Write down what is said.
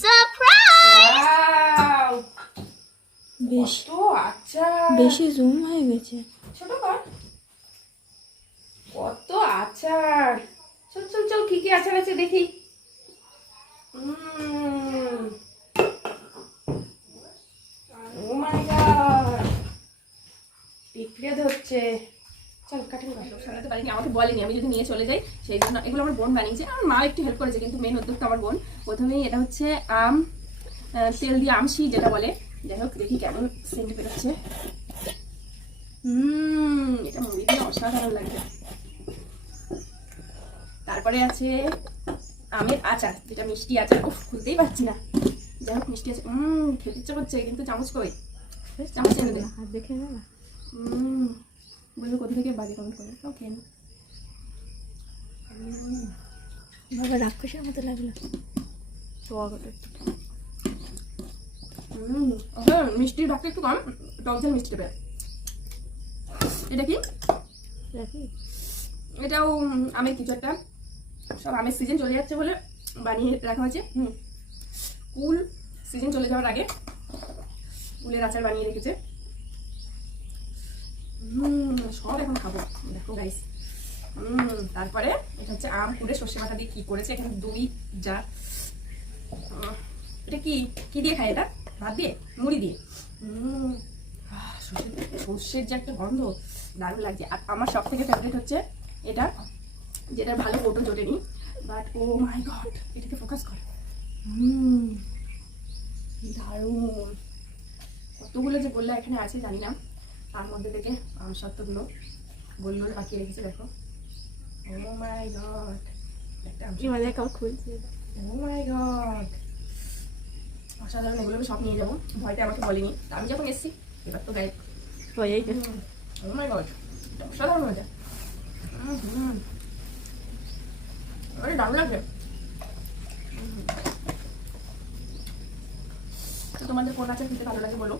Surprise! বেশি zoom হয়ে গেছে। ছোট কর। কত আচার! চল চল চল, কি কি আচার আছে দেখি। ও মাই গড, পিঁপড়ে ধরছে। চল কাটিং সাজাতে পারিনি, আমাকে বলেনি, আমি যদি নিয়ে চলে যাই সেই জন্য। এগুলো আমার বোন বানিয়েছে, আমার মা একটু হেল্প করেছে, কিন্তু মেন উদ্যোগটা আমার বোন। প্রথমেই এটা হচ্ছে আম, তেল দিয়ে আমশি যেটা বলে। যাই হোক, দেখি কেমন সেন্ট বেরোচ্ছে। এটা মুড়ি দিয়ে অসাধারণ লাগবে। তারপরে আছে আমের আচার, যেটা মিষ্টি আচার। উফ, খুলতেই পারছি না। যাই হোক, মিষ্টি আছে। খেতে ইচ্ছে করছে, কিন্তু চামচ কই? চামচ এনে দে। হাত দেখে না বলবে কোথা থেকে বাজে কমেন্ট করে। ওকে, বাবা রাক্ষসের মতো লাগলো। মিষ্টির ভাগটা একটু কম, টক ঝাল মিষ্টি দেবে। এটা কি? এটাও আমের কিছু একটা, সব আমের সিজন চলে যাচ্ছে বলে বানিয়ে রাখা হয়েছে। কুল সিজন চলে যাওয়ার আগে কুলের আচার বানিয়ে রেখেছে। সব এখন খাবো, দেখো গাইস। তারপরে এটা হচ্ছে আম কুলে সর্ষে বাটা দিয়ে কি করেছে, এখানে দই যা। এটা কি কি দিয়ে খায়? এটা ভাত দিয়ে, মুড়ি দিয়ে। সর্ষের যে একটা গন্ধ, দারুণ লাগছে। আর আমার সব থেকে ফেভারিট হচ্ছে এটা, যেটা ভালো ফটো জোটেনি, বাট ও মাই গড, এটাকে ফোকাস কর। দারুণ। কতগুলো যে গোল্লা এখানে আছে জানি না, তার মধ্যে থেকে আমসত্ত্বগুলো গোল গোল পাকিয়ে রেখেছে, দেখো। ও মাই গড, একটা খুলছে। ও মাই গড, অসাধারণ। এগুলো আমি সব নিয়ে যাবো, ভয়টা আমাকে বলেনি, আমি যখন এসেছি এবার তো গায়ে। ও মাই গড, অসাধারণ মজা। দারুণ লাগবে। তো তোমাদের কোন আচার খেতে ভালো লাগে বলো।